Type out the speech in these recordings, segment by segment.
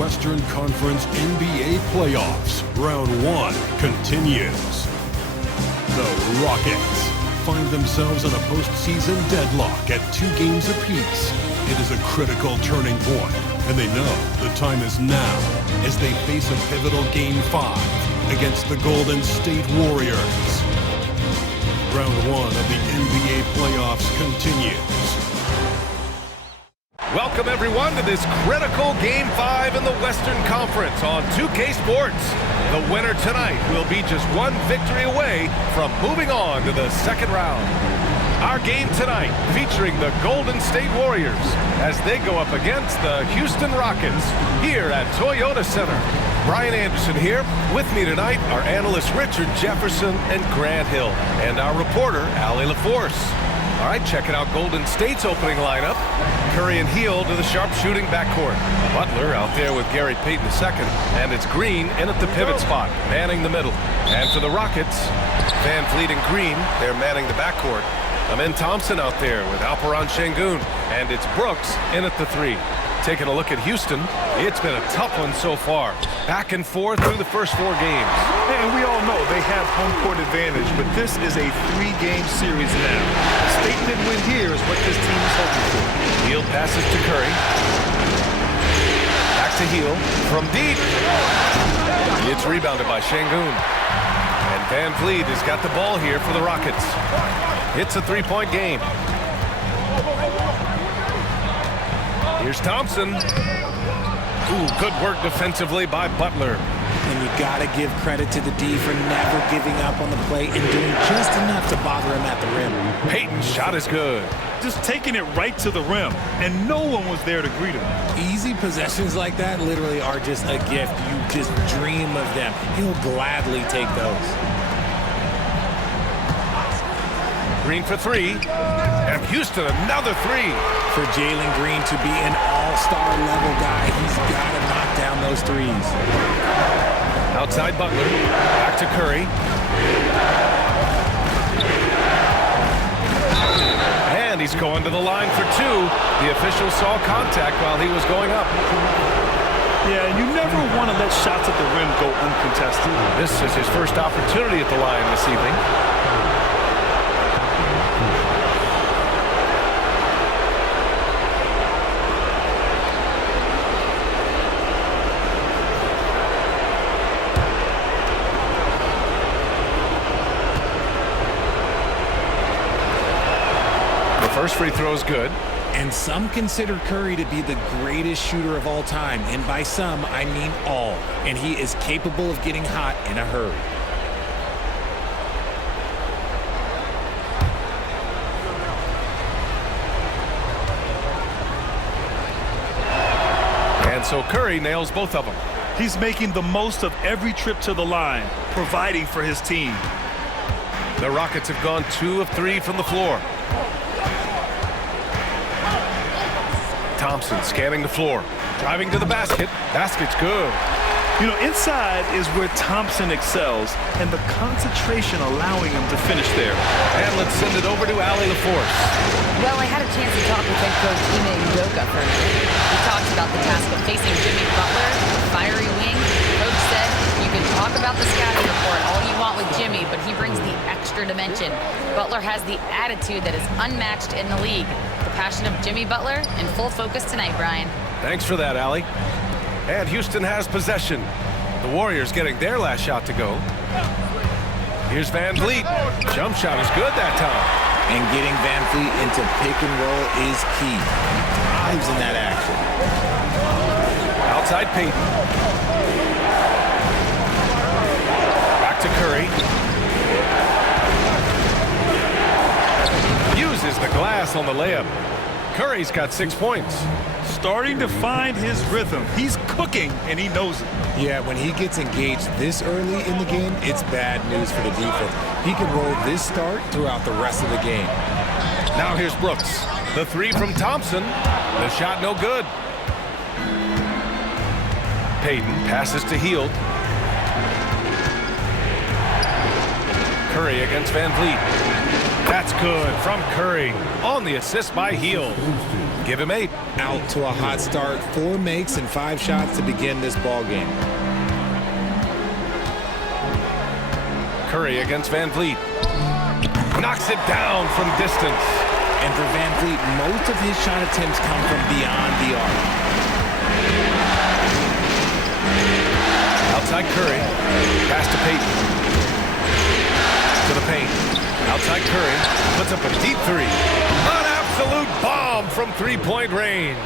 Western Conference NBA playoffs. Round 1 continues. The Rockets find themselves in a postseason deadlock at 2 games apiece. It is a critical turning point, and they know the time is now as they face a pivotal Game 5 against the Golden State Warriors. Round 1 of the NBA playoffs continues. Welcome, everyone, to this critical Game 5 in the Western Conference on 2K Sports. The winner tonight will be just one victory away from moving on to the second round. Our game tonight featuring the Golden State Warriors as they go up against the Houston Rockets here at Toyota Center. Brian Anderson here. With me tonight are analysts Richard Jefferson and Grant Hill, and our reporter, Allie LaForce. All right, checking out Golden State's opening lineup. Curry and Hield to the sharpshooting backcourt. Butler out there with Gary Payton II, and it's Green in at the pivot spot, manning the middle. And for the Rockets, Van Vliet and Green, they're manning the backcourt. Amen Thompson out there with Alperen Sengun, and it's Brooks in at the 3. Taking a look at Houston, it's been a tough one so far. Back and forth through the first 4 games. And we all know they have home court advantage, but this is a 3-game series now. A statement win here is what this team is hoping for. Hield passes to Curry. Back to Hield from deep. It's rebounded by Sengun. And Van Vliet has got the ball here for the Rockets. It's a 3-point game. Here's Thompson. Ooh, good work defensively by Butler. And you got to give credit to the D for never giving up on the play and doing just enough to bother him at the rim. Payton's shot is good. Just taking it right to the rim, and no one was there to greet him. Easy possessions like that literally are just a gift. You just dream of them. He'll gladly take those. Green for 3. And Houston, another 3. For Jalen Green to be an all-star level guy, he's got to knock down those 3s. Outside Butler. Back to Curry. And he's going to the line for 2. The official saw contact while he was going up. Yeah, and you never want to let shots at the rim go uncontested. This is his first opportunity at the line this evening. First free throw is good. And some consider Curry to be the greatest shooter of all time. And by some, I mean all. And he is capable of getting hot in a hurry. And so Curry nails both of them. He's making the most of every trip to the line, providing for his team. The Rockets have gone 2 of 3 from the floor. Thompson scanning the floor, driving to the basket. Basket's good. You know, inside is where Thompson excels, and the concentration allowing him to finish there. And let's send it over to Allie LaForce. Well, I had a chance to talk with head coach Ime Udoka for a minute. He talked about the task of facing Jimmy Butler, the fiery wing. Coach said, you can talk about the scouting report all you want with Jimmy, but he brings the extra dimension. Butler has the attitude that is unmatched in the league. The passion of Jimmy Butler in full focus tonight, Brian. Thanks for that, Allie. And Houston has possession. The Warriors getting their last shot to go. Here's Van Vliet. Jump shot is good that time. And getting Van Vliet into pick and roll is key. Thrives in that action. Outside Payton. Back to Curry. Uses the glass on the layup. Curry's got 6 points. Starting to find his rhythm. He's cooking, and he knows it. Yeah, when he gets engaged this early in the game, it's bad news for the defense. He can roll this start throughout the rest of the game. Now here's Brooks. The 3 from Thompson. The shot no good. Payton passes to Hield. Curry against Van Vliet. That's good from Curry on the assist by Hield. Give him 8. Out to a hot start. 4 makes and 5 shots to begin this ball game. Curry against Van Vliet. Knocks it down from distance. And for Van Vliet, most of his shot attempts come from beyond the arc. Outside Curry. Pass to Payton. To the paint. Outside Curry. Puts up a deep 3. An absolute bomb from three-point range.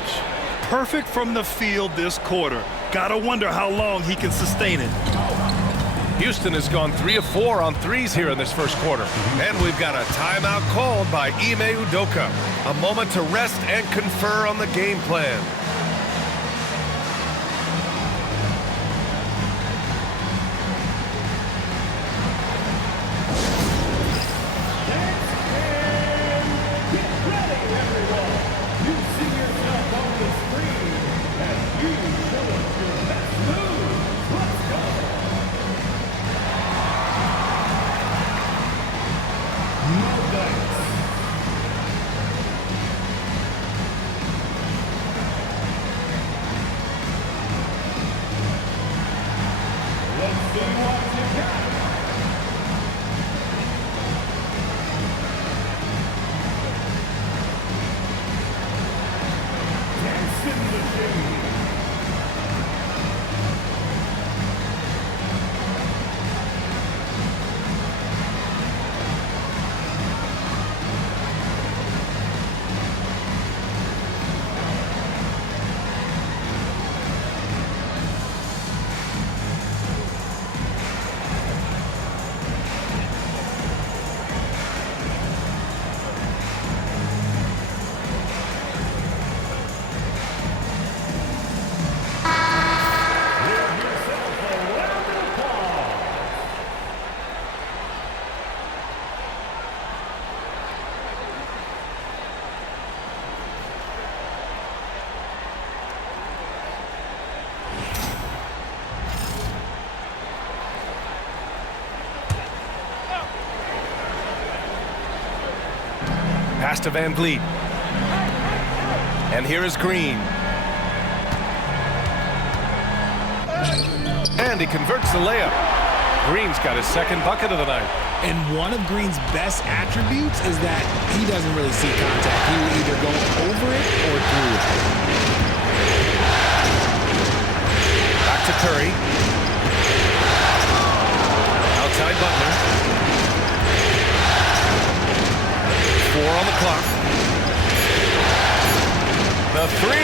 Perfect from the field this quarter. Gotta wonder how long he can sustain it. Houston has gone 3 of 4 on threes here in this first quarter. And we've got a timeout called by Ime Udoka. A moment to rest and confer on the game plan. Pass to Van Vliet. And here is Green. And he converts the layup. Green's got his second bucket of the night. And one of Green's best attributes is that he doesn't really see contact. He will either go over it or through it. Back to Curry. Outside Butler. 4 on the clock. The 3.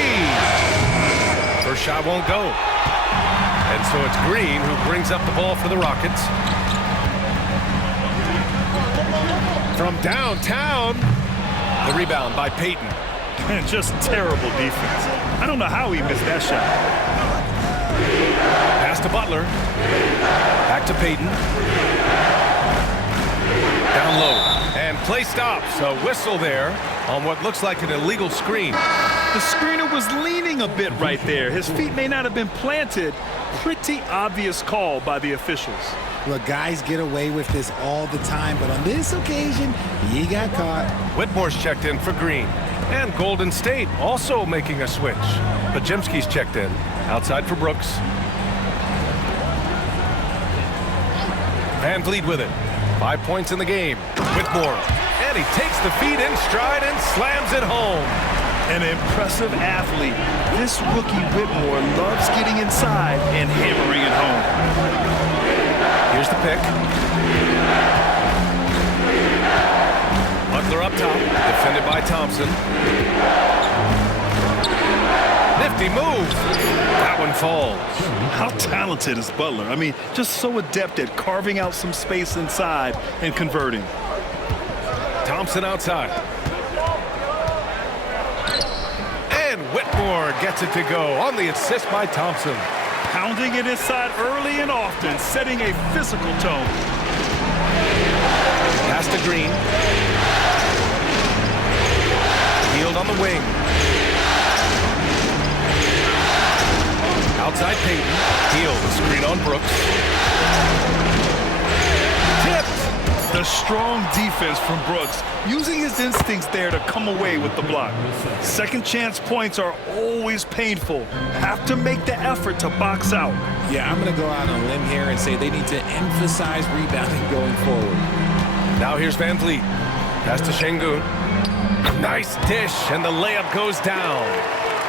First shot won't go. And so it's Green who brings up the ball for the Rockets. From downtown, the rebound by Payton. And just terrible defense. I don't know how he missed that shot. Pass to Butler. Back to Payton. Down low. And play stops. A whistle there on what looks like an illegal screen. The screener was leaning a bit right there. His feet may not have been planted. Pretty obvious call by the officials. Look, guys get away with this all the time, but on this occasion, he got caught. Whitmore's checked in for Green. And Golden State also making a switch. Podziemski's checked in. Outside for Brooks. Van Vliet with it. 5 points in the game. Whitmore. And he takes the feed in stride and slams it home. An impressive athlete. This rookie Whitmore loves getting inside and hammering it home. Here's the pick. Butler up top. Defended by Thompson. Nifty move. That one falls. How talented is Butler? I mean, just so adept at carving out some space inside and converting. Thompson outside. And Whitmore gets it to go on the assist by Thompson. Pounding it inside early and often, setting a physical tone. Pass to Green. Field on the wing. Outside Payton. Field, the screen on Brooks. Tipped. The strong defense from Brooks, using his instincts there to come away with the block. Second chance points are always painful. Have to make the effort to box out. Yeah, I'm going to go out on a limb here and say they need to emphasize rebounding going forward. Now here's Van Vliet. Pass to Şengün. Nice dish, and the layup goes down.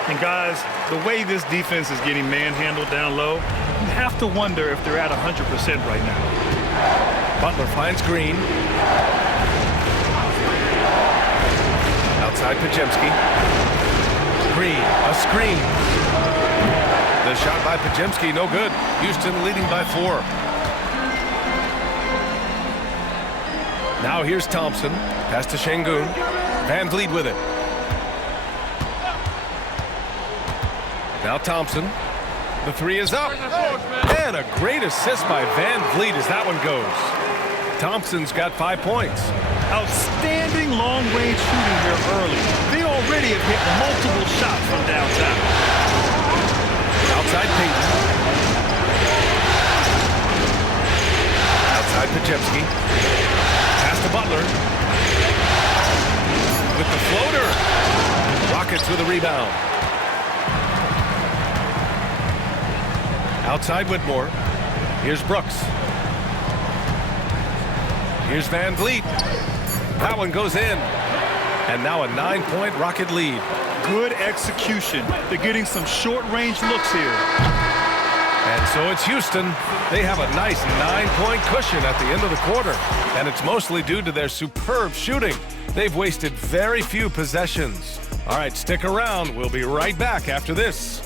And guys, the way this defense is getting manhandled down low, you have to wonder if they're at 100% right now. Butler finds Green. Outside Podziemski. Green, a screen. The shot by Podziemski, no good. Houston leading by 4. Now here's Thompson. Pass to Şengün. Van Vliet with it. Now Thompson. The 3 is up. And a great assist by Van Vliet as that one goes. Thompson's got 5 points. Outstanding long-range shooting here early. They already have hit multiple shots from downtown. Outside Payton. Outside Podziemski. Pass to Butler. With the floater. Rockets with a rebound. Outside Whitmore. Here's Brooks. Here's Van Vliet. That one goes in. And now a 9-point Rocket lead. Good execution. They're getting some short-range looks here. And so it's Houston. They have a nice 9-point cushion at the end of the quarter. And it's mostly due to their superb shooting. They've wasted very few possessions. All right, stick around. We'll be right back after this.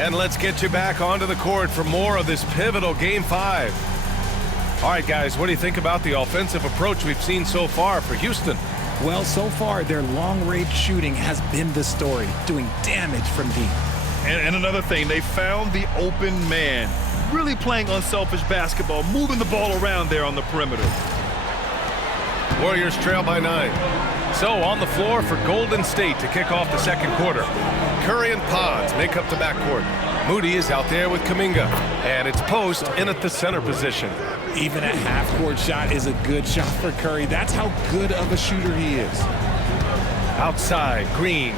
And let's get you back onto the court for more of this pivotal Game 5. All right, guys, what do you think about the offensive approach we've seen so far for Houston? Well, so far, their long-range shooting has been the story, doing damage from deep. And another thing, they found the open man. Really playing unselfish basketball, moving the ball around there on the perimeter. Warriors trail by 9. So on the floor for Golden State to kick off the second quarter. Curry and Pods make up the backcourt. Moody is out there with Kuminga. And it's Post in at the center position. Even a half-court shot is a good shot for Curry. That's how good of a shooter he is. Outside, Green.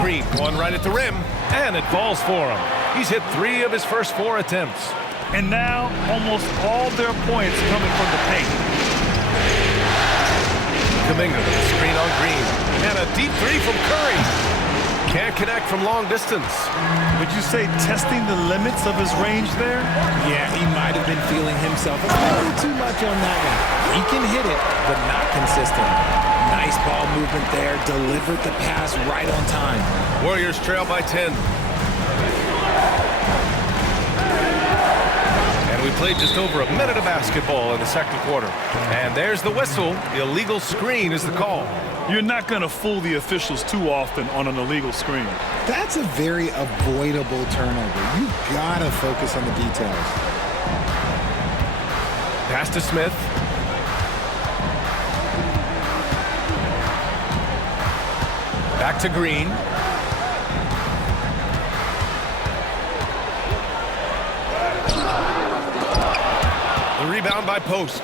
Green going right at the rim, and it falls for him. He's hit 3 of his first 4 attempts. And now, almost all their points coming from the paint. Kuminga with a screen on Green. And a deep 3 from Curry. Can't connect from long distance. Would you say testing the limits of his range there? Yeah, he might have been feeling himself a little too much on that one. He can hit it, but not consistent. Nice ball movement there. Delivered the pass right on time. Warriors trail by 10. And we played just over a minute of basketball in the second quarter. And there's the whistle. The illegal screen is the call. You're not going to fool the officials too often on an illegal screen. That's a very avoidable turnover. You gotta focus on the details. Pass to Smith. Back to Green. The rebound by Post.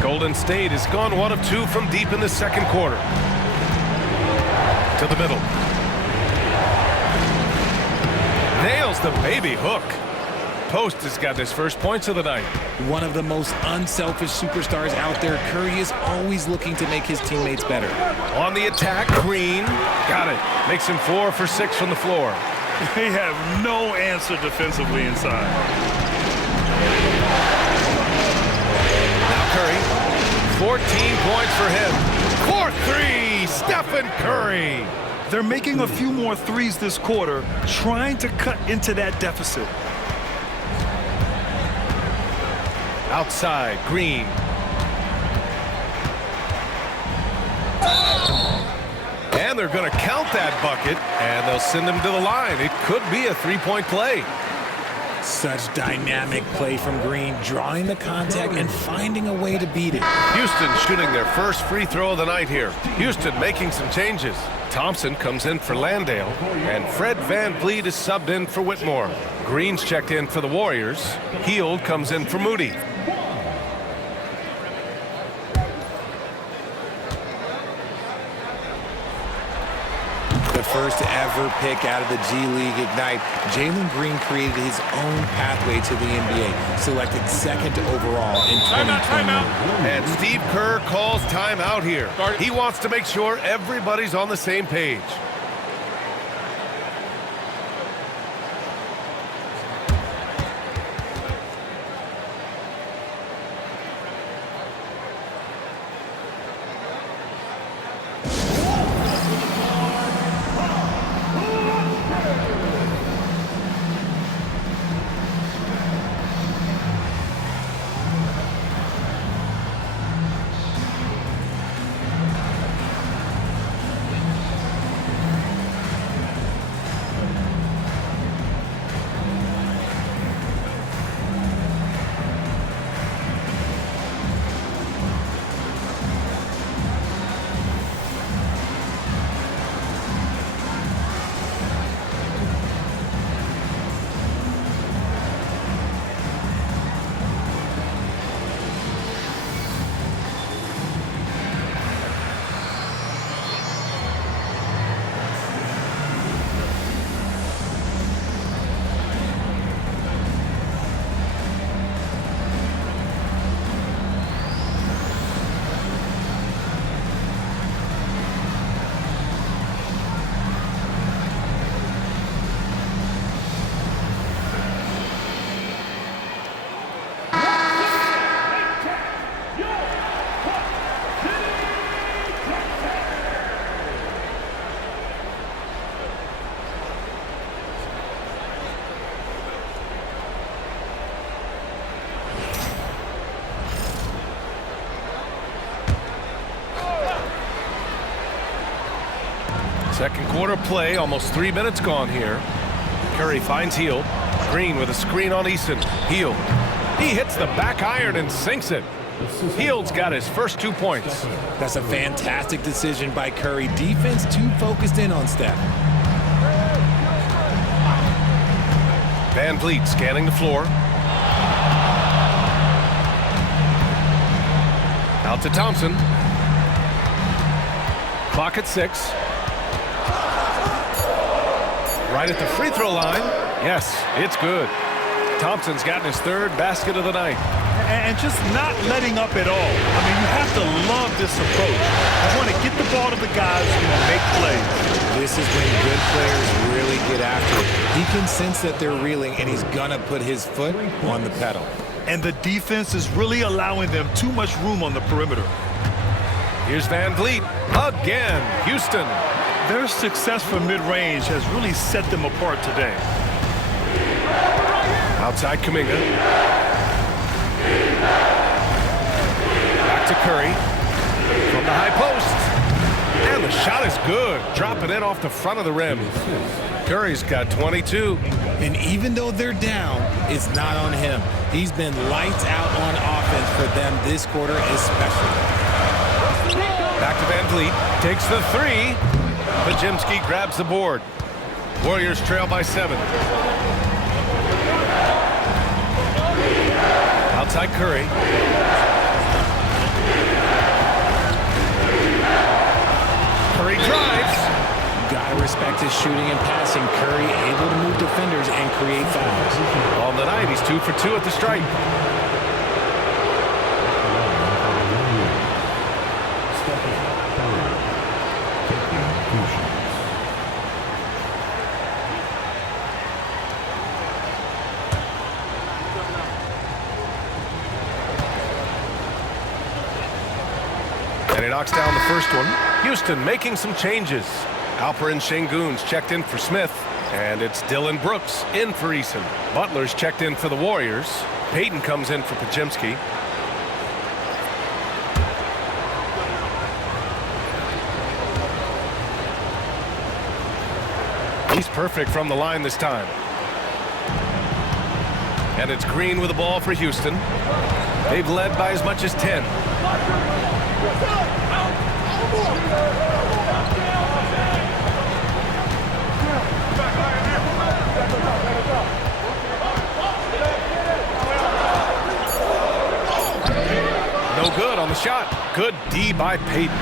Golden State has gone 1 of 2 from deep in the second quarter. To the middle. Nails the baby hook. Post has got his first points of the night. One of the most unselfish superstars out there, Curry is always looking to make his teammates better. On the attack, Green. Got it. Makes him 4 for 6 from the floor. They have no answer defensively inside. Now Curry. 14 points for him. 4-3, Stephen Curry. They're making a few more threes this quarter, trying to cut into that deficit. Outside, Green. they're going to count that bucket, and they'll send him to the line. It could be a three-point play. Such dynamic play from Green, drawing the contact and finding a way to beat it. Houston shooting their first free throw of the night here. Houston making some changes. Thompson comes in for Landale, and Fred VanVleet is subbed in for Whitmore. Green's checked in for the Warriors. Hield comes in for Moody. The first ever pick out of the G League Ignite, Jalen Green created his own pathway to the NBA, selected second overall in 2020. And Steve Kerr calls timeout here. He wants to make sure everybody's on the same page. Second quarter play, almost 3 minutes gone here. Curry finds Hield. Green with a screen on Eason. Hield. He hits the back iron and sinks it. Hield's got his first 2 points. That's a fantastic decision by Curry. Defense too focused in on Steph. VanVleet scanning the floor. Out to Thompson. Clock at 6. Right at the free throw line. Yes, it's good. Thompson's gotten his third basket of the night. And just not letting up at all. I mean, you have to love this approach. You want to get the ball to the guys who make plays. This is when good players really get after it. He can sense that they're reeling, and he's going to put his foot on the pedal. And the defense is really allowing them too much room on the perimeter. Here's VanVleet again. Houston. Their success from mid-range has really set them apart today. Outside Kuminga. Back to Curry. From the high post. And the shot is good. Dropping in off the front of the rim. Curry's got 22. And even though they're down, it's not on him. He's been lights out on offense for them this quarter especially. Back to VanVleet. Takes the three. Podziemski grabs the board. Warriors trail by 7. Outside Curry. Curry drives. Gotta respect his shooting and passing. Curry able to move defenders and create fouls. On the night, he's 2 for 2 at the stripe. And he knocks down the first one. Houston making some changes. Alperen Şengün's checked in for Smith. And it's Dylan Brooks in for Eason. Butler's checked in for the Warriors. Payton comes in for Podziemski. He's perfect from the line this time. And it's Green with the ball for Houston. They've led by as much as 10. No good on the shot. Good D by Payton.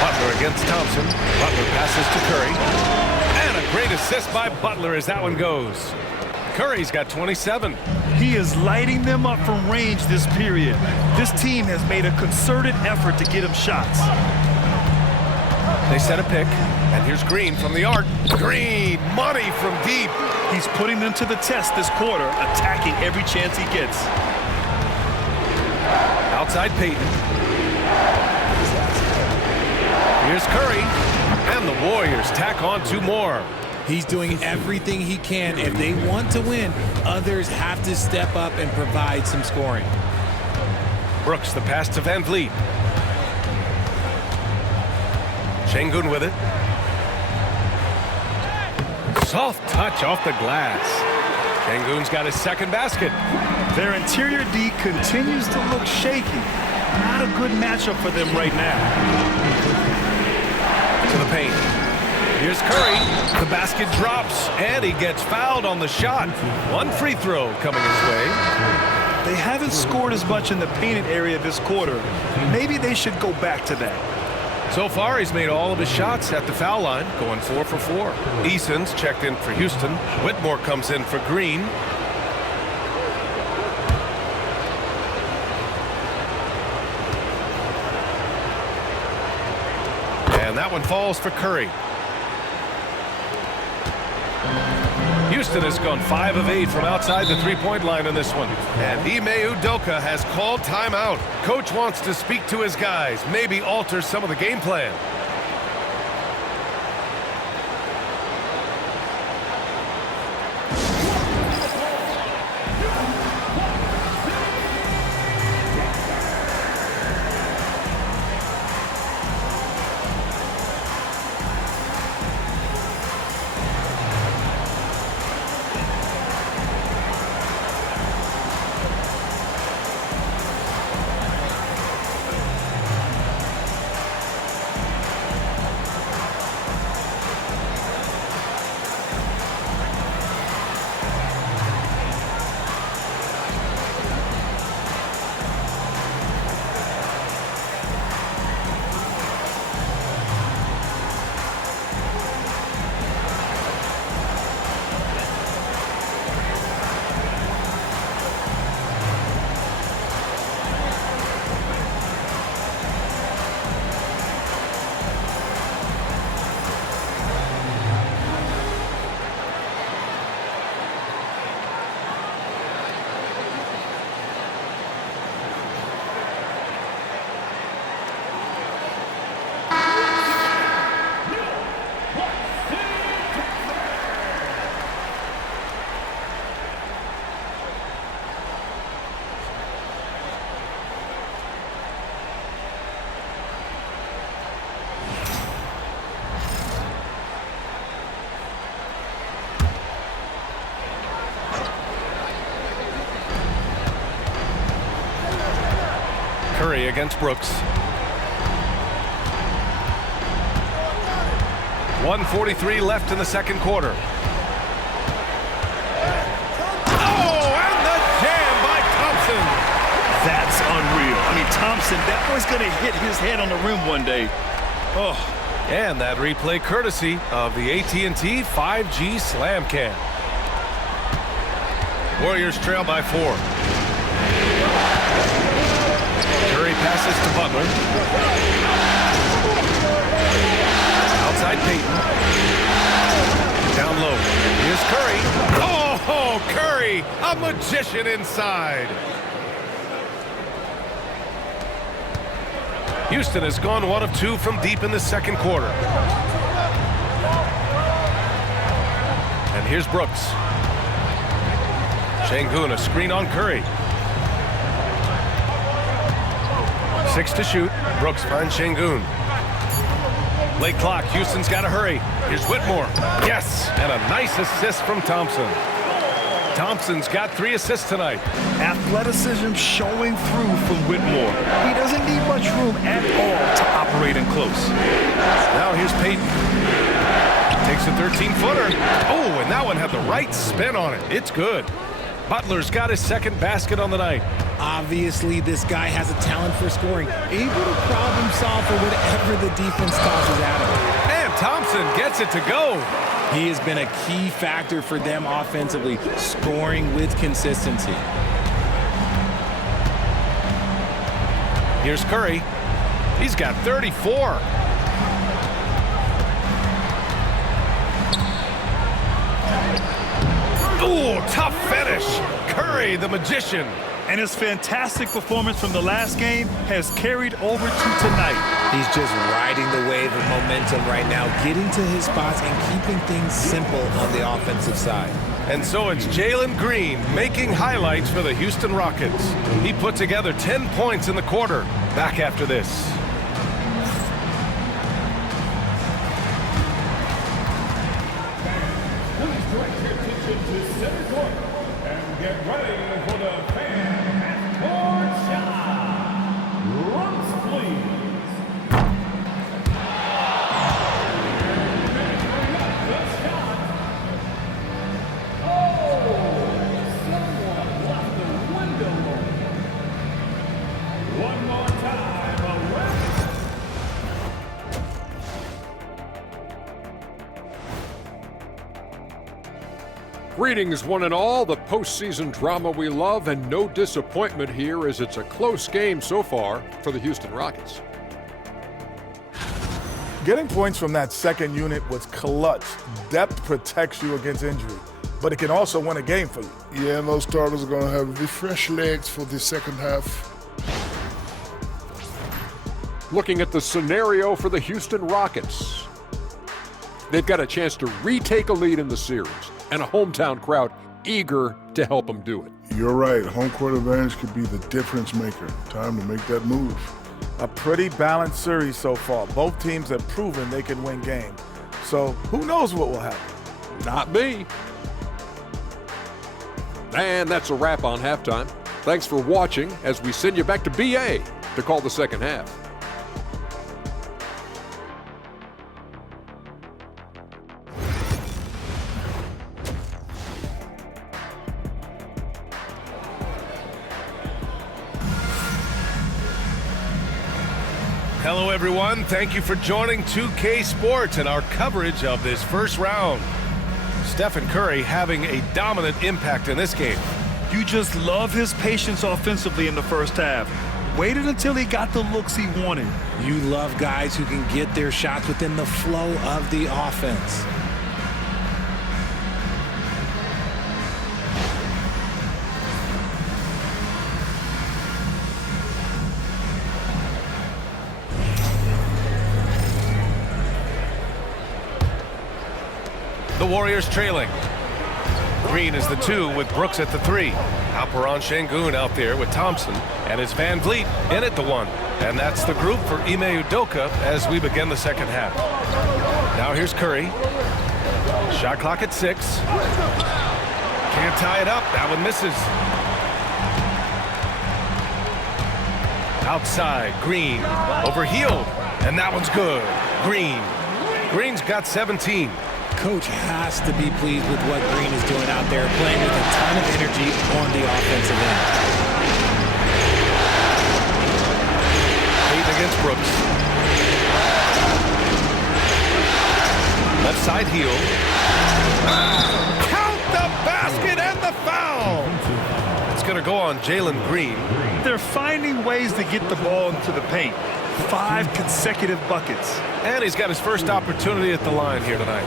Butler against Thompson. Butler passes to Curry. And a great assist by Butler as that one goes. Curry's got 27. He is lighting them up from range this period. This team has made a concerted effort to get him shots. They set a pick, and here's Green from the arc. Green, money from deep. He's putting them to the test this quarter, attacking every chance he gets. Outside Payton. Here's Curry, and the Warriors tack on 2 more. He's doing everything he can. If they want to win, others have to step up and provide some scoring. Brooks, the pass to Van Vliet. Şengün with it. Soft touch off the glass. Şengün's got his second basket. Their interior D continues to look shaky. Not a good matchup for them right now. To the paint. Here's Curry. The basket drops, and he gets fouled on the shot. 1 free throw coming his way. They haven't scored as much in the painted area this quarter. Maybe they should go back to that. So far, he's made all of his shots at the foul line, going 4 for 4. Eason's checked in for Houston. Whitmore comes in for Green. And that one falls for Curry. Houston has gone 5 of 8 from outside the three-point line in this one. And Ime Udoka has called timeout. Coach wants to speak to his guys, maybe alter some of the game plan. Curry against Brooks. 1:43 left in the second quarter. Oh, and the jam by Thompson. That's unreal. I mean, Thompson, that boy's going to hit his head on the rim one day. Oh. And that replay courtesy of the AT&T 5G Slam Cam. Warriors trail by 4. Curry passes to Butler. Outside Payton. Down low. Here's Curry. Oh, Curry, a magician inside. Houston has gone 1 of 2 from deep in the second quarter. And here's Brooks. Şengün, a screen on Curry. 6 to shoot. Brooks finds Şengün. Late clock. Houston's got to hurry. Here's Whitmore. Yes, and a nice assist from Thompson. Thompson's got 3 assists tonight. Athleticism showing through from Whitmore. He doesn't need much room at all to operate in close. Now here's Payton. Takes a 13-footer. Oh, and that one had the right spin on it. It's good. Butler's got his second basket on the night. Obviously, this guy has a talent for scoring, able to problem solve for whatever the defense tosses at him. And Thompson gets it to go. He has been a key factor for them offensively, scoring with consistency. Here's Curry. He's got 34. Ooh, tough finish. Curry, the magician. And his fantastic performance from the last game has carried over to tonight. He's just riding the wave of momentum right now, getting to his spots and keeping things simple on the offensive side. And so it's Jalen Green making highlights for the Houston Rockets. He put together 10 points in the quarter. Back after this. Get ready for the fan court shot. Rumps, please. Oh, someone left the window open. One more time, a wrap. Greetings, one and all. The postseason drama we love, and no disappointment here as it's a close game so far for the Houston Rockets. Getting points from that second unit was clutch. Depth protects you against injury, but it can also win a game for you. Yeah, and those starters are going to have refreshed legs for the second half. Looking at the scenario for the Houston Rockets, they've got a chance to retake a lead in the series, and a hometown crowd eager to help them do it. You're right. Home court advantage could be the difference maker. Time to make that move. A pretty balanced series so far. Both teams have proven they can win games. So who knows what will happen? Not me. And that's a wrap on halftime. Thanks for watching as we send you back to BA to call the second half. Hello, everyone. Thank you for joining 2K Sports and our coverage of this first round. Stephen Curry having a dominant impact in this game. You just love his patience offensively in the first half. Waited until he got the looks he wanted. You love guys who can get their shots within the flow of the offense. The Warriors trailing. Green is the 2 with Brooks at the 3. Alperen Sengun out there with Thompson, and it's Van Vliet in at the 1. And that's the group for Ime Udoka as we begin the second half. Now here's Curry. Shot clock at 6. Can't tie it up. That one misses. Outside, Green overheeled, and that one's good. Green's got 17. Coach has to be pleased with what Green is doing out there, playing with a ton of energy on the offensive end. Payton against Brooks. Left side heel. Count the basket and the foul. It's going to go on Jalen Green. They're finding ways to get the ball into the paint. 5 consecutive buckets. And he's got his first opportunity at the line here tonight.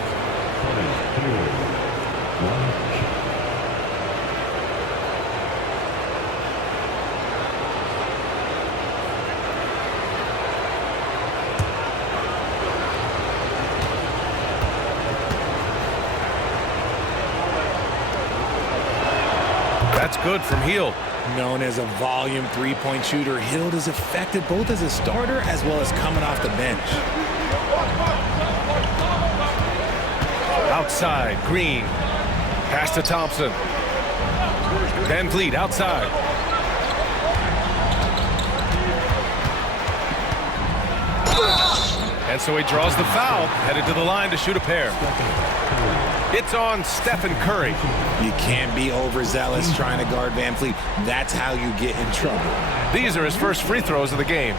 That's good from Hield. Known as a volume three-point shooter, Hield is effective both as a starter as well as coming off the bench. Outside, Green. Pass to Thompson. Van Vliet outside. And so he draws the foul, headed to the line to shoot a pair. It's on Stephen Curry. You can't be overzealous trying to guard Van Vliet. That's how you get in trouble. These are his first free throws of the game.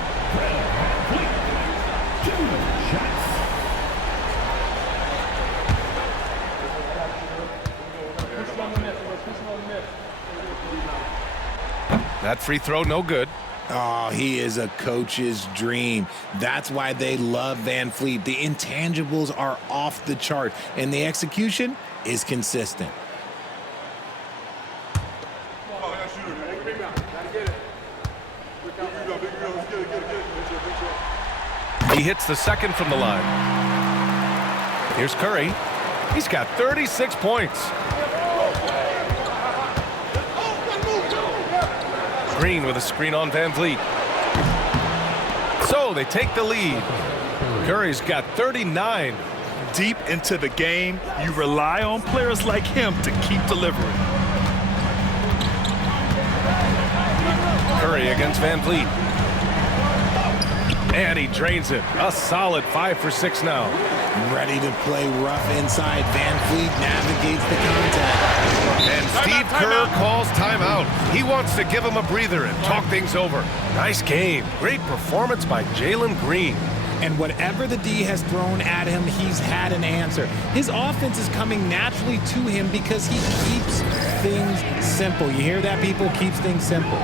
That free throw, no good. Oh, he is a coach's dream. That's why they love Van Vliet. The intangibles are off the chart, and the execution is consistent. He hits the second from the line. Here's Curry. He's got 36 points. Green with a screen on Van Vliet. So they take the lead. Curry's got 39. Deep into the game, you rely on players like him to keep delivering. Curry against Van Vliet. And he drains it. A solid 5 for 6 now. Ready to play rough inside. Van Vliet navigates the contact. And Steve Kerr calls timeout. He wants to give him a breather and talk things over. Nice game. Great performance by Jalen Green. And whatever the D has thrown at him, he's had an answer. His offense is coming naturally to him because he keeps things simple. You hear that, people? Keeps things simple.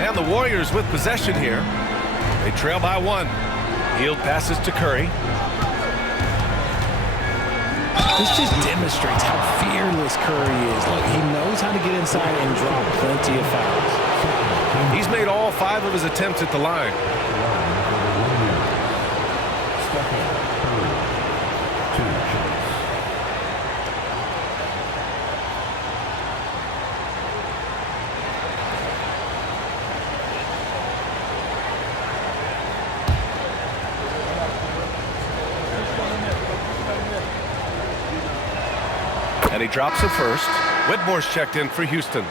And the Warriors with possession here. They trail by 1. Hield passes to Curry. This just demonstrates how fearless Curry is. Look, he knows how to get inside and draw plenty of fouls. He's made all 5 of his attempts at the line. And he drops it first. Whitmore's checked in for Houston.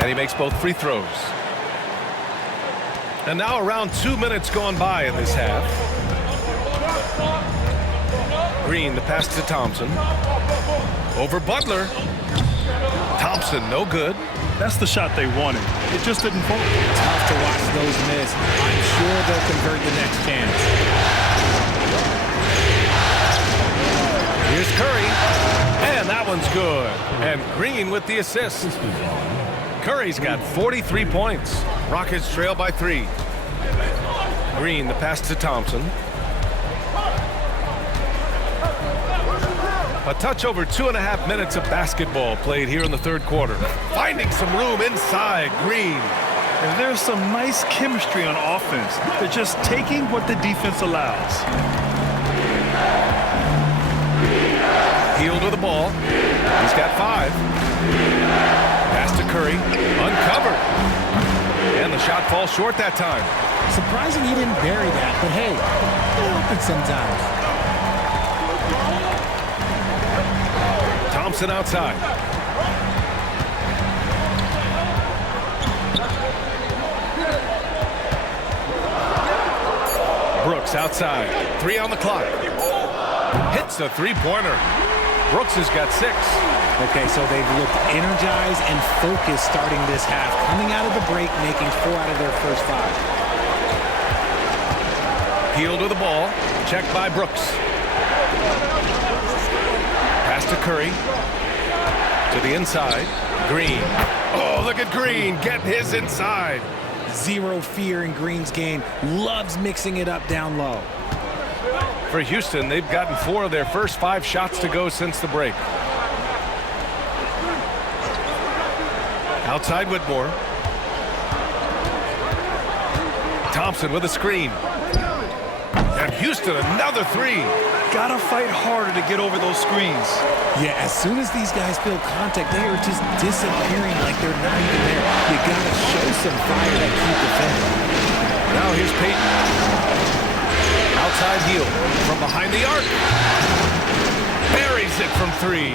And he makes both free throws. And now around 2 minutes gone by in this half. Green, the pass to Thompson. Over Butler. Thompson, no good. That's the shot they wanted. It just didn't fall. Tough to watch those miss. I'm sure they'll convert the next chance. Here's Curry. And that one's good. And Green with the assist. Curry's got 43 points. Rockets trail by 3. Green, the pass to Thompson. A touch over 2.5 minutes of basketball played here in the third quarter. Finding some room inside Green. And there's some nice chemistry on offense. They're just taking what the defense allows. Hield with the ball. He's got 5. Pass to Curry. Uncovered. And the shot falls short that time. Surprising he didn't bury that, but hey, it happens sometimes. Thompson outside. Brooks outside. 3 on the clock. Hits the three-pointer. Brooks has got 6. Okay, so they've looked energized and focused starting this half, coming out of the break, making 4 out of their first 5. Hield with the ball. Checked by Brooks. Pass to Curry. To the inside. Green. Oh, look at Green getting his inside. Zero fear in Green's game. Loves mixing it up down low. For Houston, they've gotten 4 of their first 5 shots to go since the break. Outside Whitmore. Thompson with a screen. And Houston another 3. Gotta fight harder to get over those screens. Yeah, as soon as these guys feel contact, they are just disappearing like they're not even there. You gotta show some fire to keep defending. Now here's Payton. Outside Hield from behind the arc. Buries it from 3.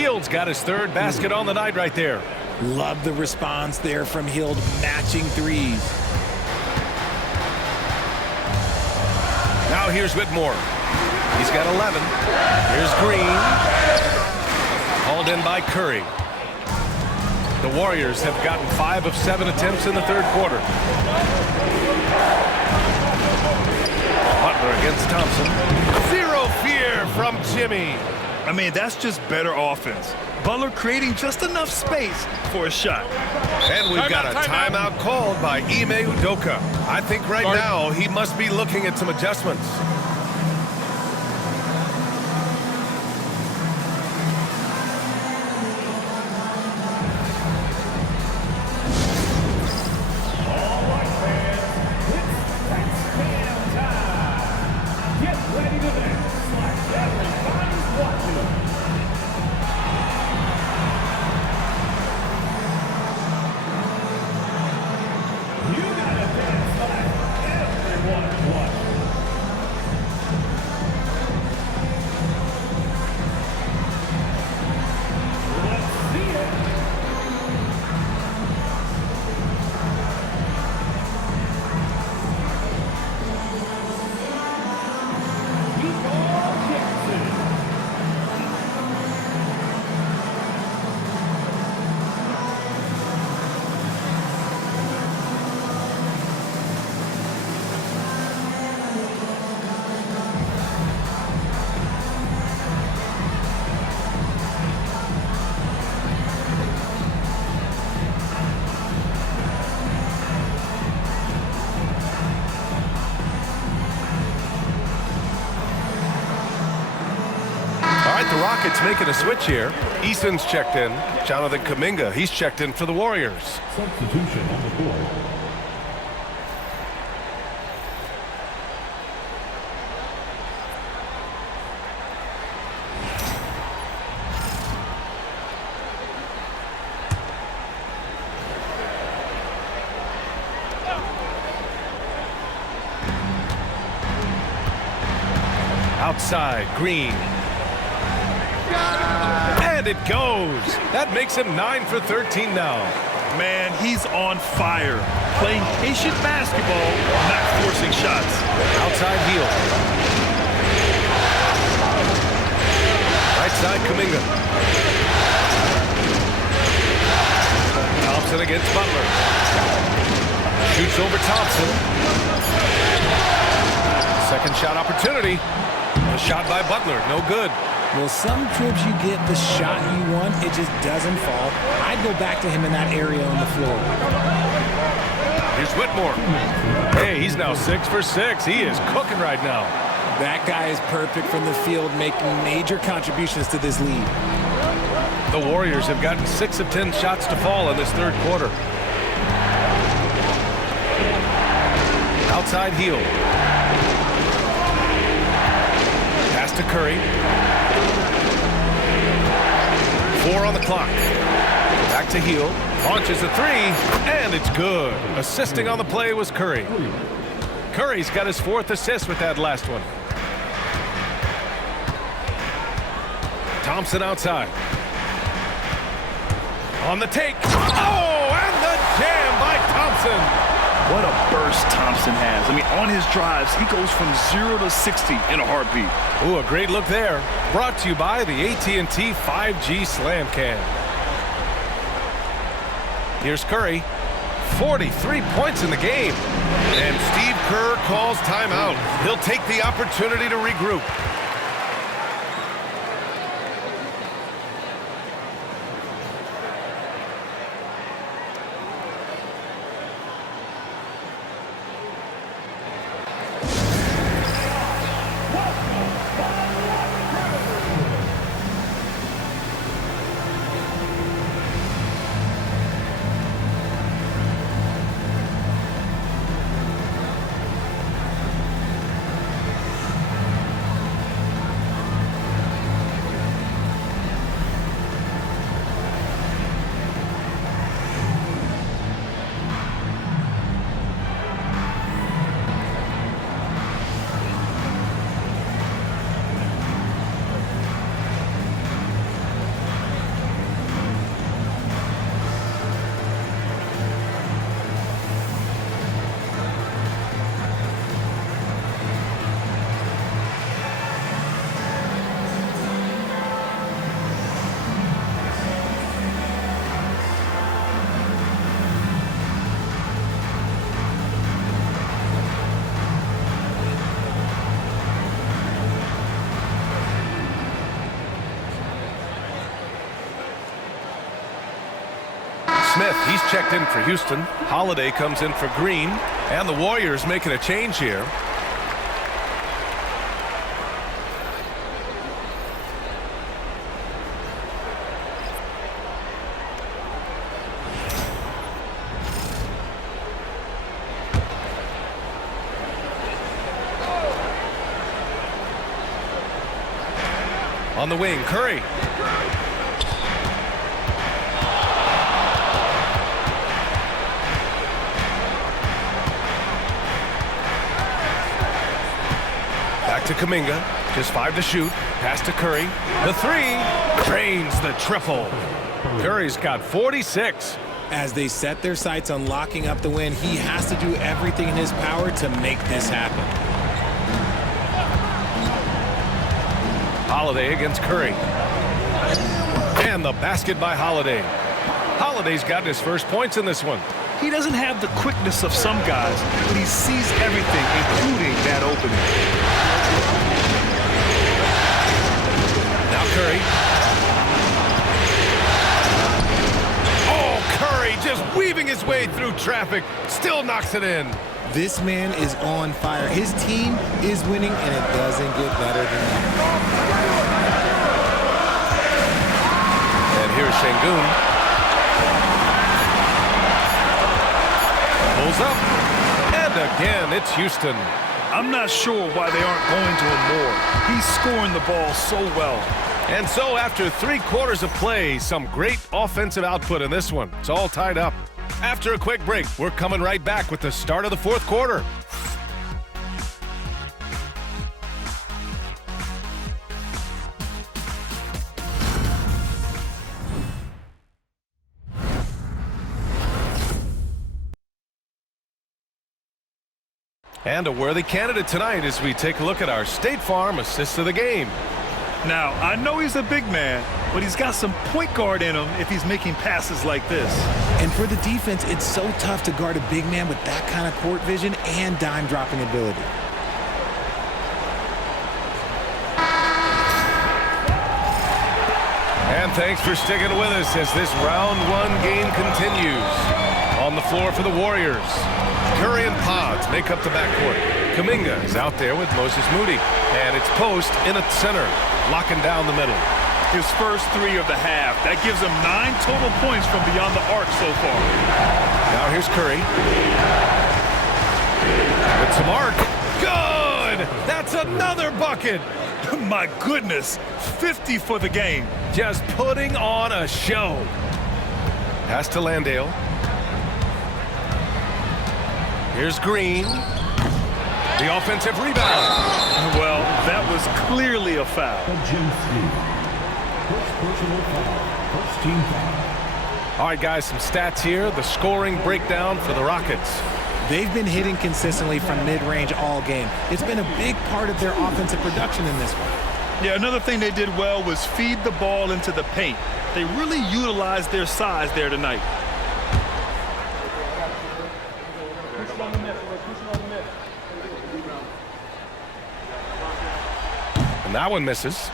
Hield's got his 3rd basket on the night right there. Love the response there from Hield, matching 3s. Now here's Whitmore. He's got 11. Here's Green. Hauled in by Curry. The Warriors have gotten 5 of 7 attempts in the third quarter. Butler against Thompson. 0 fear from Jimmy. I mean, that's just better offense. Butler creating just enough space for a shot. And we've got a timeout called by Ime Udoka. I think right now he must be looking at some adjustments. The Rockets making a switch here. Eason's checked in. Jonathan Kuminga, he's checked in for the Warriors. Substitution on the court. Outside, Green. And it goes. That makes him 9 for 13 now. Man, he's on fire. Playing patient basketball, not forcing shots. Outside Hield. Right side, Kuminga. Thompson against Butler. Shoots over Thompson. Second shot opportunity. A shot by Butler, no good. Well, some trips you get the shot you want, it just doesn't fall. I'd go back to him in that area on the floor. Here's Whitmore. Hey, he's now 6 for 6. He is cooking right now. That guy is perfect from the field, making major contributions to this lead. The Warriors have gotten 6 of 10 shots to fall in this third quarter. Outside heel. Pass to Curry. 4 on the clock. Back to heel. Launches a 3, and it's good. Assisting on the play was Curry. Curry's got his 4th assist with that last one. Thompson outside. On the take. Oh, and the jam by Thompson. What a burst Thompson has. I mean, on his drives, he goes from 0 to 60 in a heartbeat. Ooh, a great look there. Brought to you by the AT&T 5G Slam Cam. Here's Curry. 43 points in the game. And Steve Kerr calls timeout. He'll take the opportunity to regroup. Smith, he's checked in for Houston. Holiday comes in for Green. And the Warriors making a change here. On the wing, Curry. Back to Kuminga. Just 5 to shoot. Pass to Curry. The 3. Drains the triple. Curry's got 46. As they set their sights on locking up the win, he has to do everything in his power to make this happen. Holiday against Curry. And the basket by Holiday. Holiday's gotten his first points in this one. He doesn't have the quickness of some guys, but he sees everything, including that opening. Now Curry. Oh, Curry just weaving his way through traffic. Still knocks it in. This man is on fire. His team is winning, and it doesn't get better than that. And here's Şengün. Pulls up. And again, it's Houston. I'm not sure why they aren't going to him more. He's scoring the ball so well. And so after 3 quarters of play, some great offensive output in this one. It's all tied up. After a quick break, we're coming right back with the start of the 4th quarter. And a worthy candidate tonight as we take a look at our State Farm assist of the game. Now, I know he's a big man, but he's got some point guard in him if he's making passes like this. And for the defense, it's so tough to guard a big man with that kind of court vision and dime-dropping ability. And thanks for sticking with us as this round 1 game continues. On the floor for the Warriors, Curry and Pods make up the backcourt. Kuminga is out there with Moses Moody. And it's Post in at center, locking down the middle. His first 3 of the half. That gives him 9 total points from beyond the arc so far. Now here's Curry. It's a mark. Good! That's another bucket. My goodness, 50 for the game. Just putting on a show. Pass to Landale. Here's Green. The offensive rebound. Well, that was clearly a foul. First personal foul. First team foul. All right, guys, some stats here. The scoring breakdown for the Rockets. They've been hitting consistently from mid-range all game. It's been a big part of their offensive production in this one. Yeah, another thing they did well was feed the ball into the paint. They really utilized their size there tonight. And that one misses.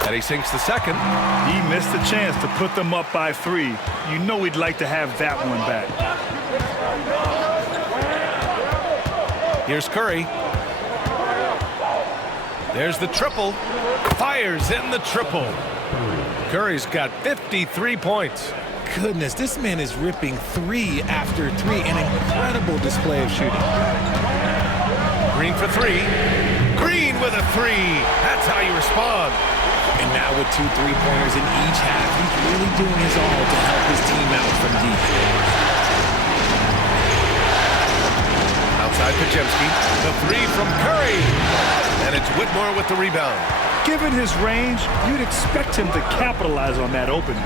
And he sinks the second. He missed a chance to put them up by 3. You know he'd like to have that one back. Here's Curry. There's the triple. Fires in the triple. Curry's got 53 points. Goodness, this man is ripping 3 after 3. An incredible display of shooting. Green for 3. Green with a 3. That's how you respond. And now with 2 3-pointers in each half, he's really doing his all to help his team out from deep. Outside Podziemski. The 3 from Curry. And it's Whitmore with the rebound. Given his range, you'd expect him to capitalize on that opening.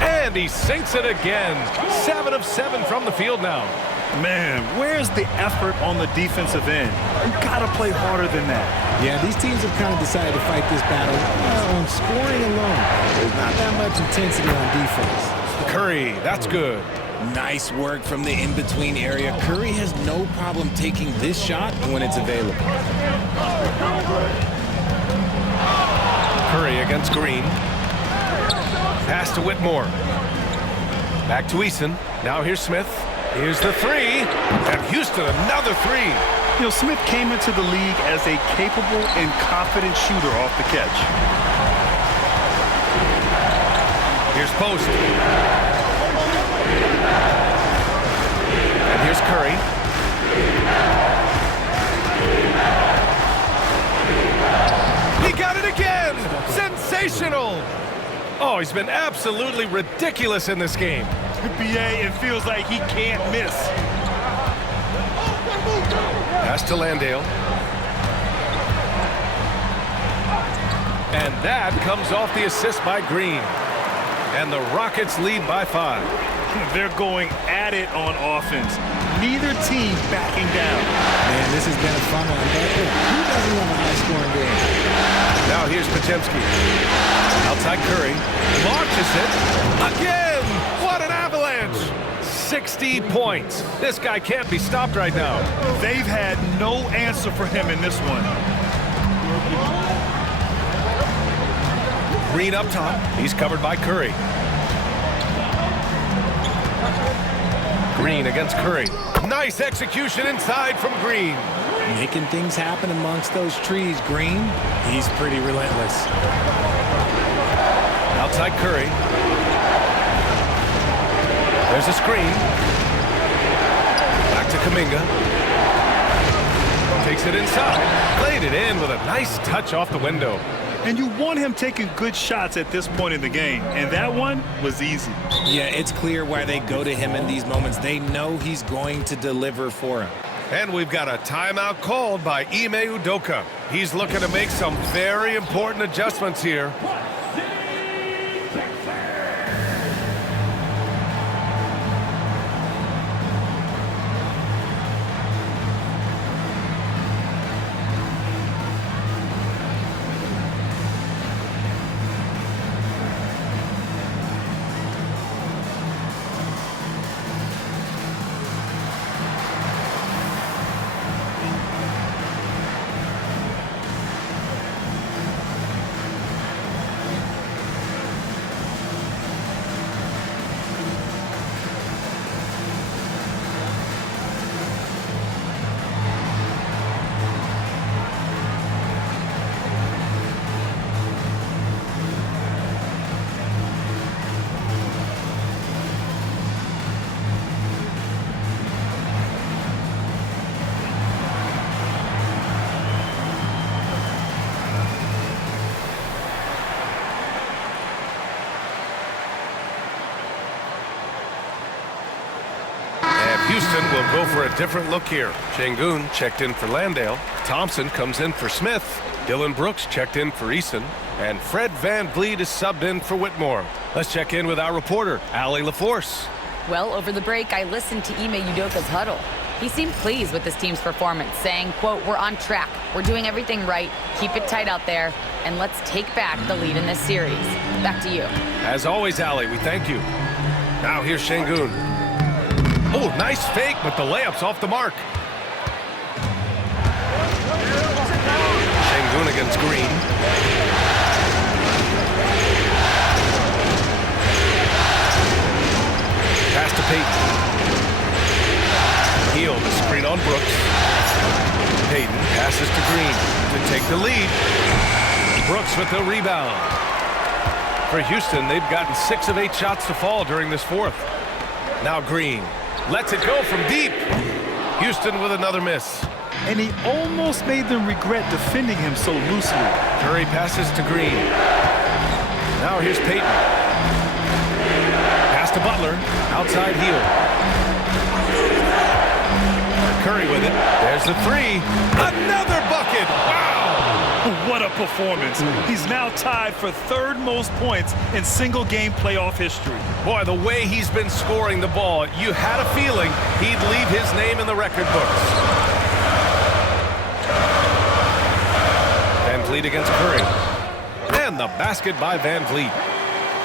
And he sinks it again. 7 of 7 from the field now. Man, where's the effort on the defensive end? You gotta play harder than that. Yeah, these teams have kind of decided to fight this battle on scoring alone. There's not that much intensity on defense. Curry, that's good. Nice work from the in-between area. Curry has no problem taking this shot when it's available. Curry against Green. Pass to Whitmore. Back to Eason. Now here's Smith. Here's the 3. And Houston, another 3. You know, Smith came into the league as a capable and confident shooter off the catch. Here's Post. And here's Curry. He got it again! Sensational! Oh, he's been absolutely ridiculous in this game. BA, it feels like he can't miss. Pass to Landale. And that comes off the assist by Green. And the Rockets lead by 5. They're going at it on offense. Neither team backing down. Man, this has been a fun one. Who doesn't want a high-scoring game? Now here's Podziemski. Outside Curry. Launches it. Again! What an avalanche! 60 points. This guy can't be stopped right now. They've had no answer for him in this one. Green up top. He's covered by Curry. Green against Curry. Nice execution inside from Green. Making things happen amongst those trees, Green. He's pretty relentless. Outside Curry. There's a screen. Back to Kuminga. Takes it inside. Played it in with a nice touch off the window. And you want him taking good shots at this point in the game. And that one was easy. Yeah, it's clear why they go to him in these moments. They know he's going to deliver for them. And we've got a timeout called by Ime Udoka. He's looking to make some very important adjustments here. Houston will go for a different look here. Şengün checked in for Landale. Thompson comes in for Smith. Dylan Brooks checked in for Eason. And Fred VanVleet is subbed in for Whitmore. Let's check in with our reporter, Allie LaForce. Well, over the break, I listened to Ime Udoka's huddle. He seemed pleased with his team's performance, saying, quote, "We're on track. We're doing everything right. Keep it tight out there, and let's take back the lead in this series." Back to you. As always, Allie, we thank you. Now here's Şengün. Oh, nice fake, but the layup's off the mark. Şengün against Green. Pass to Payton. Heel, the screen on Brooks. Payton passes to Green to take the lead. Brooks with the rebound. For Houston, they've gotten 6 of 8 shots to fall during this fourth. Now Green lets it go from deep. Houston with another miss. And he almost made them regret defending him so loosely. Curry passes to Green. Now here's Payton. Pass to Butler. Outside heel. Curry with it. There's the three. Another bucket. Wow. What a performance. He's now tied for 3rd most points in single-game playoff history. Boy, the way he's been scoring the ball, you had a feeling he'd leave his name in the record books. VanVleet against Curry. And the basket by VanVleet.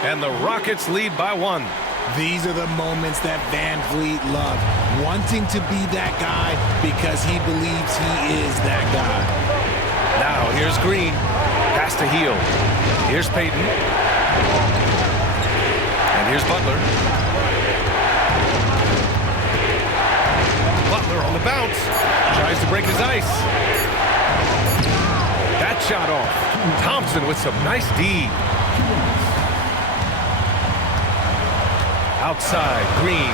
And the Rockets lead by 1. These are the moments that VanVleet loved, wanting to be that guy because he believes he is that guy. Now here's Green. Pass to heel. Here's Payton. And here's Butler. Butler on the bounce. Tries to break his ice. That shot off. Thompson with some nice D. Outside, Green.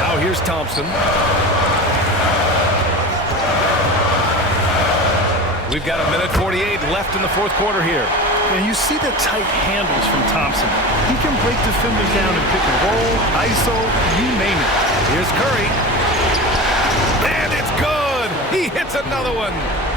Now here's Thompson. We've got 1:48 left in the fourth quarter here. And you see the tight handles from Thompson. He can break defenders down in pick and roll, ISO, you name it. Here's Curry. And it's good! He hits another one.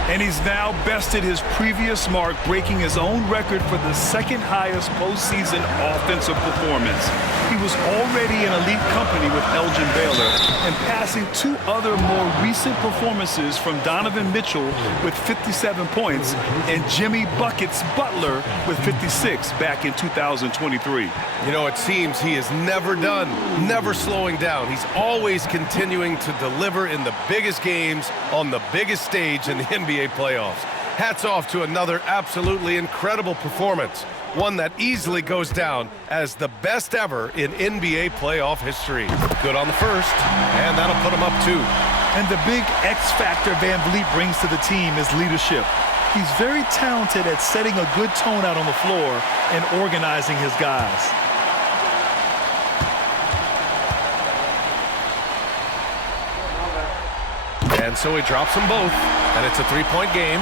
And he's now bested his previous mark, breaking his own record for the 2nd highest postseason offensive performance. He was already in elite company with Elgin Baylor and passing 2 other more recent performances from Donovan Mitchell with 57 points and Jimmy Buckets Butler with 56 back in 2023. You know, it seems he is never done, never slowing down. He's always continuing to deliver in the biggest games on the biggest stage in the NBA playoffs. Hats off to another absolutely incredible performance. One that easily goes down as the best ever in NBA playoff history. Good on the first, and that'll put him up 2. And the big X factor VanVleet brings to the team is leadership. He's very talented at setting a good tone out on the floor and organizing his guys. And so he drops them both, and it's a 3-point game.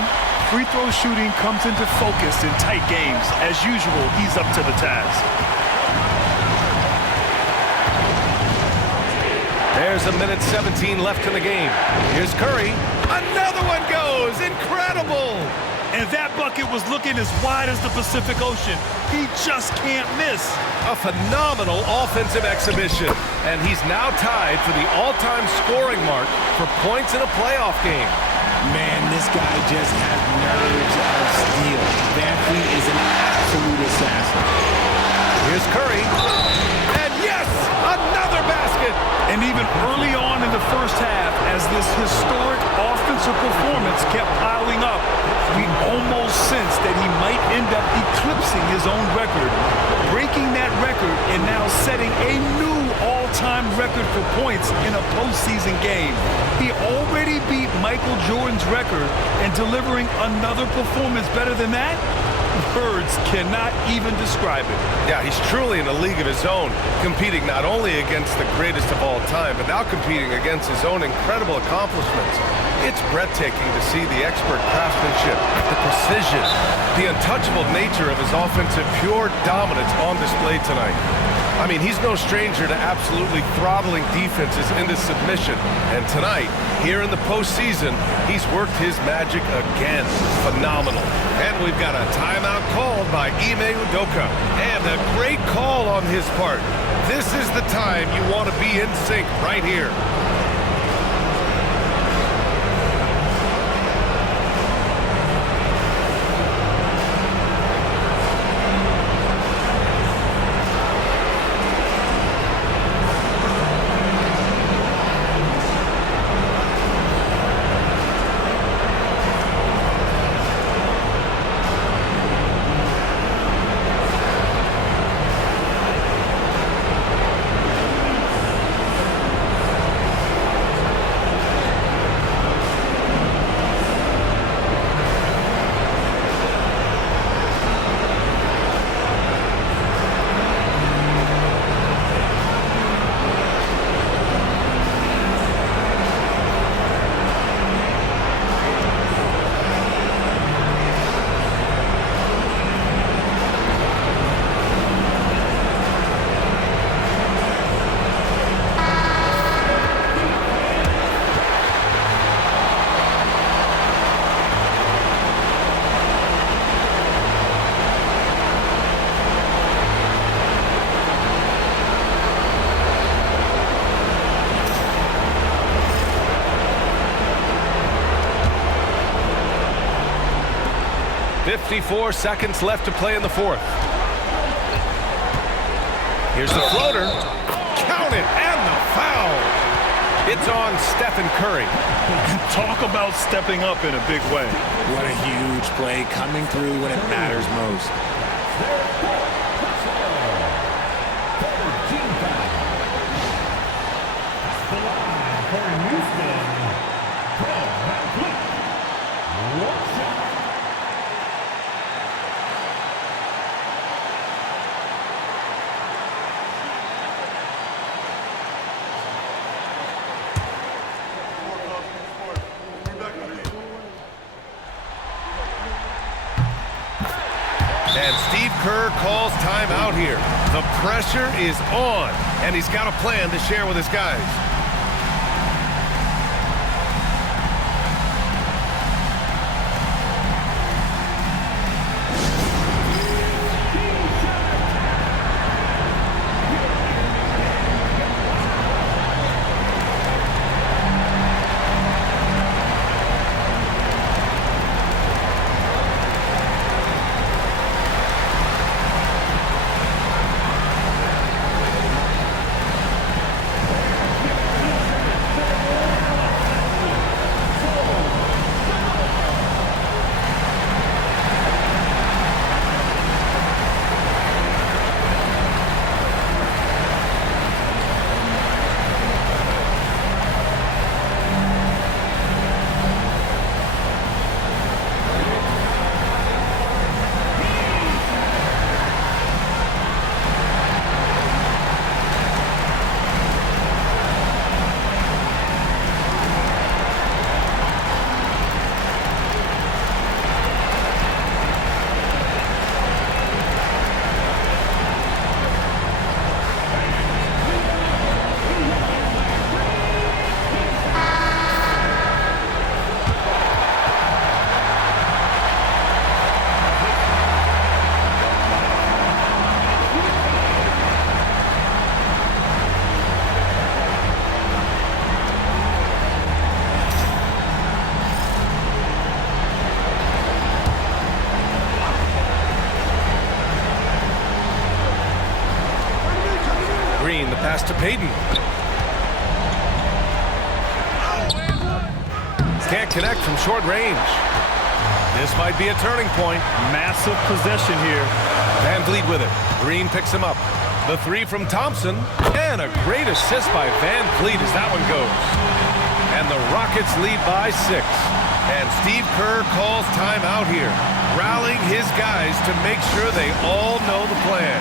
Free throw shooting comes into focus in tight games. As usual, he's up to the task. There's 1:17 left in the game. Here's Curry. Another one goes. Incredible. And that bucket was looking as wide as the Pacific Ocean. He just can't miss. A phenomenal offensive exhibition. And he's now tied for the all-time scoring mark for points in a playoff game. Man, this guy just has nerves of steel. VanVleet is an absolute assassin. Here's Curry. And yes, another basket. And even early on in the first half, as this historic offensive performance kept piling up, we almost sensed that he might end up eclipsing his own record, breaking that record and now setting a new all-time record for points in a postseason game. He already beat Michael Jordan's record, and delivering another performance better than that? Words cannot even describe it. Yeah, he's truly in a league of his own, competing not only against the greatest of all time, but now competing against his own incredible accomplishments. It's breathtaking to see the expert craftsmanship, the precision, the untouchable nature of his offensive pure dominance on display tonight. I mean, he's no stranger to absolutely throttling defenses into submission. And tonight, here in the postseason, he's worked his magic again. Phenomenal. And we've got a timeout called by Ime Udoka. And a great call on his part. This is the time you want to be in sync right here. .54 seconds left to play in the fourth. Here's the floater. Count it, and the foul. It's on Stephen Curry. Talk about stepping up in a big way. What a huge play, coming through when it matters most. And Steve Kerr calls timeout here. The pressure is on, and he's got a plan to share with his guys. Green, the pass to Payton. Can't connect from short range. This might be a turning point. Massive possession here. Van Vliet with it. Green picks him up. The three from Thompson. And a great assist by Van Vliet as that one goes. And the Rockets lead by 6. And Steve Kerr calls timeout here, rallying his guys to make sure they all know the plan.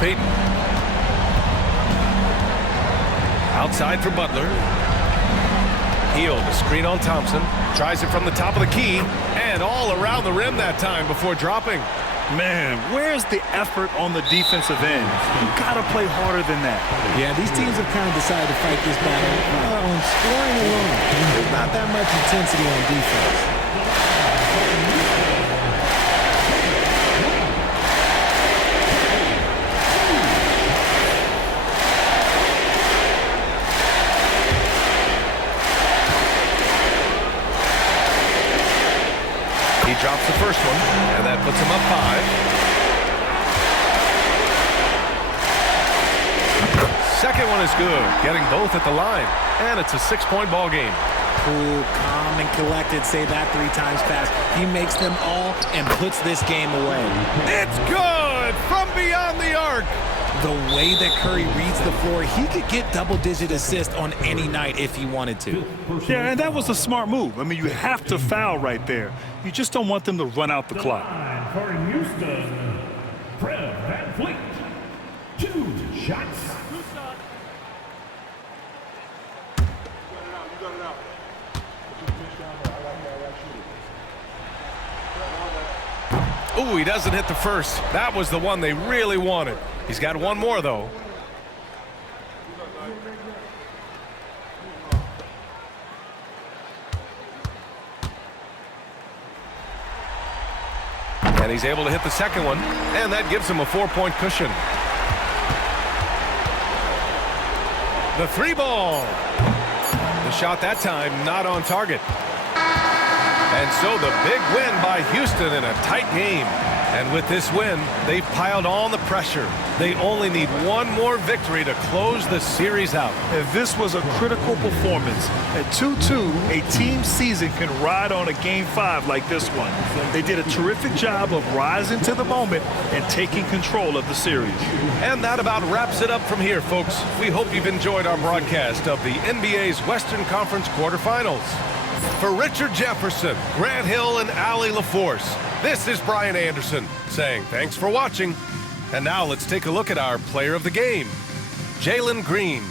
Payton. Outside for Butler. Hield, a screen on Thompson. Tries it from the top of the key. And all around the rim that time before dropping. Man, where's the effort on the defensive end? You gotta play harder than that. Yeah, these teams have kind of decided to fight this battle on scoring alone. There's not that much intensity on defense. He drops the first one, and that puts him up 5. Second one is good, getting both at the line, and it's a 6-point ball game. Cool, calm, and collected. Say that 3 times fast. He makes them all and puts this game away. It's good from beyond the arc. The way that Curry reads the floor, he could get double-digit assists on any night if he wanted to. Yeah, and that was a smart move. I mean, you have to foul right there. You just don't want them to run out the clock. For Houston, Fred VanVleet. 2 shots. Ooh, he doesn't hit the first. That was the one they really wanted. He's got one more, though. And he's able to hit the second one, and that gives him a 4-point cushion. The 3-ball. The shot that time not on target. And so the big win by Houston in a tight game. And with this win, they've piled on the pressure. They only need one more victory to close the series out. And this was a critical performance. At 2-2, a team season can ride on a Game 5 like this one. They did a terrific job of rising to the moment and taking control of the series. And that about wraps it up from here, folks. We hope you've enjoyed our broadcast of the NBA's Western Conference quarterfinals. For Richard Jefferson, Grant Hill, and Allie LaForce, this is Brian Anderson saying thanks for watching. And now let's take a look at our player of the game, Jalen Green.